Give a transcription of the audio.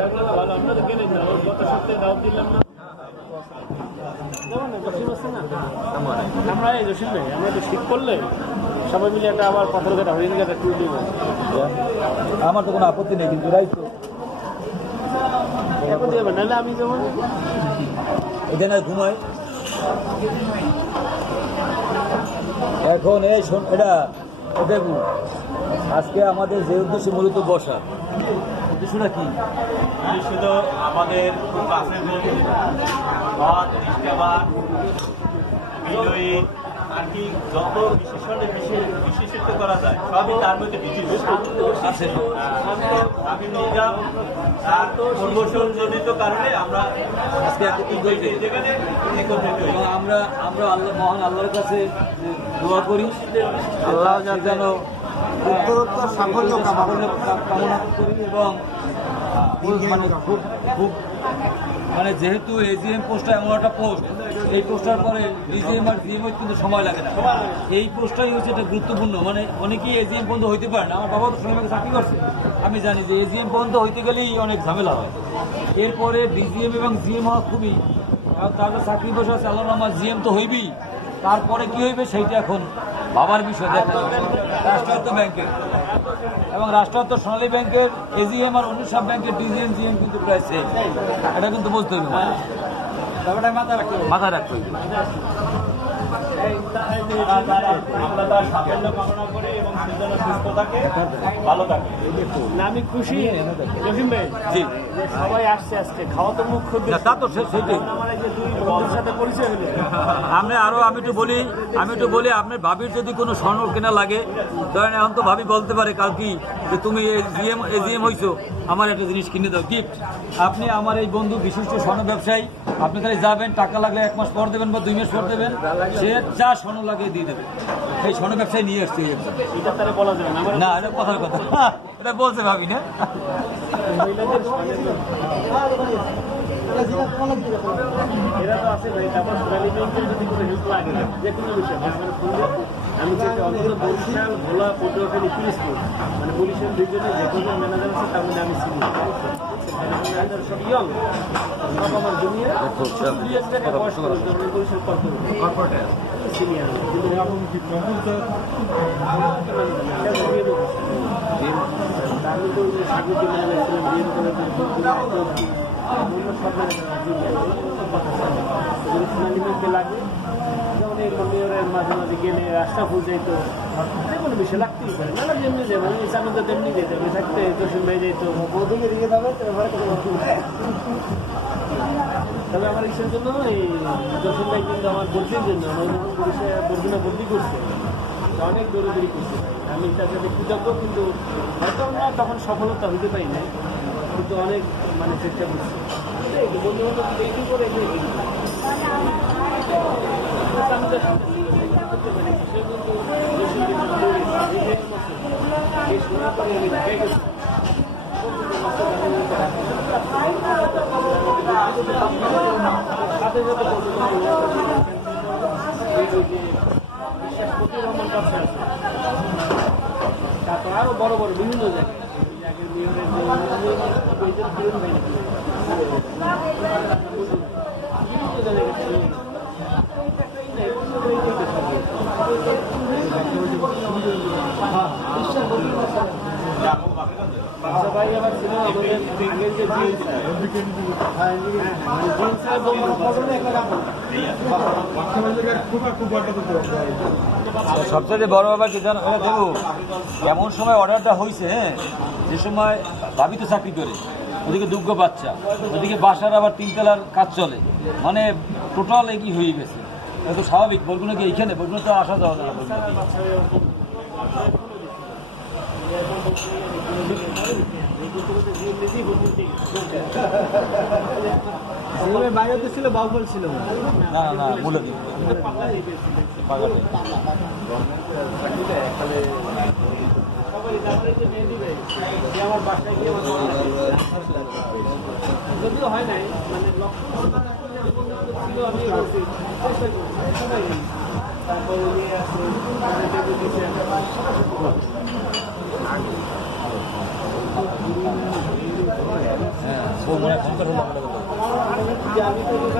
ভালো, আমরা তো গেলেন না, গত সপ্তাহে দাওয়াত দিলাম না। আমরা এই জসিম ভাই, আমরা একটু ঠিক করলে সবাই মিলে একটা আবার পাথর কাটা হরিণ কাটা টুর দিব। আমার তো কোনো আপত্তি নেই, কিন্তু রাইস তো আপত্তি হবে নাহলে আমি যেমন এখানে ঘুমাই। এখন এই শোন, এটা দেখুন আজকে আমাদের যে উদ্দেশ্য মূলত বসা, উদ্দেশ্যটা কি? শুধু আমাদের খুব কাছের বন্ধু বিজয়ী আর কি যত বিশেষণে বিশেষিত করা যায় সবই তার মধ্যে আছে। আমি নিজাম তার প্রমোশন জনিত কারণে আমরা আজকে যেখানে আমরা আল্লাহ মহান আল্লাহর কাছে দোয়া করি, আল্লাহ যেন সাফল্য কামনা করি। এবং মানে খুব মানে যেহেতু এজিএম পোস্টটা এমন একটা পোস্ট, এই পোস্টটার পরে ডিজিএম আর জিএম কিন্তু সময় লাগে না। এই পোস্টটাই হচ্ছে এটা গুরুত্বপূর্ণ। মানে অনেকেই এজিএম পর্যন্ত হইতে পারে না। আমার বাবা তো সময় চাকরি করছে, আমি জানি যে এজিএম পর্যন্ত হইতে গেলেই অনেক ঝামেলা হয়। এরপরে ডিজিএম এবং জিএম হওয়া খুবই, তাদের চাকরি বসে আছে, আল্লাহ আমার জিএম তো হইবি, তারপরে কি হইবে সেইটা এখন বাবার বিষয়। দেখা রাষ্ট্রায়ত্ত ব্যাংকের এবং রাষ্ট্রায়ত্ত সোনালী ব্যাংকের এজিএম আর অন্য সব ব্যাংকের ডিজিএম জিএম কিন্তু প্রায় সেম। এটা কিন্তু বুঝতে হবে, মাথায় রাখতে হবে। আমরা তার সাফল্য কামনা করি এবং সে যেন সুস্থ থাকে, ভালো থাকে। আমি খুশি জসিম ভাই জি, যে সবাই আসছে আজকে, খাওয়া তো মুখ্য। তা তো সেইটাই। আমার এই যে দুই বন্ধুর সাথে পরিচয় হলো। আমি একটু বলি আপনার ভাবির যদি কোনো স্বর্ণ কেনা লাগে, ধরেন এখন তো ভাবি বলতে পারে কাল কি যে তুমি এজিএম হইছো, আমার একটা জিনিস কিনে দাও, গিফট। আপনি আমার এই বন্ধু বিশিষ্ট স্বর্ণ ব্যবসায়ী, আপনি তাহলে যাবেন, টাকা লাগলে 1 মাস পর দেবেন বা 2 মাস পর দেবেন, সে যা স্বর্ণ লাগিয়ে দিয়ে দেবে। সেই স্বর্ণ ব্যবসায়ী নিয়ে আসছে। এটা তারা বলা যাবে না, না, এটা কথার কথা, এটা বলতে ভাবি না। এরা তো আছে ভাই। তারপর সোনালী ব্যাংকের যদি কোনো হেল্প লাগে যে কোনো বিষয় আমি চাইতে অন্তত বরিশাল, ভোলা, পটুয়াখালী, পিরিজপুর মানে বরিশাল রিজনে যে কোনো ম্যানেজার আছে তার মধ্যে আমি সিনিয়র সব ইয়ং, সব আমার জুনিয়র, বরিশাল কর্পোরেট সিনিয়র। আমি তো স্বাগত ম্যানেজার ছিলাম, বিয়ে করে সব সোনালী ব্যাংকে লাগে। যেমন এই মেয়রের মাঝে মাঝে গেলে রাস্তা ভুল যাইতো, যে কোনো বিষয় লাগতেই পারে না, যেমনি যাবে চাকরি তো তেমনি যেতে হবে, থাকতে জসিম ভাই যাইতো বৌদিকে দিয়ে যাবে। তবে আমার ইসের জন্য এই জসিম ভাই কিন্তু আমার বদলির জন্য আমার পুলিশে বদলি করছে, অনেক দৌড়াদৌড়ি করছে। আমি তার সাথে কৃতজ্ঞ, কিন্তু হয়তো আমরা তখন সফলতা হতে পারি না, কিন্তু অনেক মানে চেষ্টা করছি। বন্ধু বান্ধব বেশি করে সাথে সাথে বিশ্বাস প্রতিভ্রমণ কাছে আছে। তারপর আরো বড় বড় বিভিন্ন জায়গায় আগের মেয়রের সবাই আবার ছিল আমাদের আগের যে সবচেয়ে বড় ব্যাপার কি জানো দেবো, এমন সময় অর্ডারটা হয়েছে, হ্যাঁ, যে সময় ভাবি তো চাকরি করে, ওদিকে দুগ্গ বাচ্চা, ওদিকে বাসার আবার 3 তলার কাজ চলে, মানে টোটাল একই হয়ে গেছে। তো স্বাভাবিক, বলগুলো কি এইখানে বলগুলো তো আসা যাওয়া যাবে। বাইরে ছিল বাউফল ছিল না না মূলত আমার বাসায় গিয়ে যদিও হয় নাই, মানে আমি তারপরে নিয়ে আসি হ্যাঁ মনে সংকট হলো আমাদের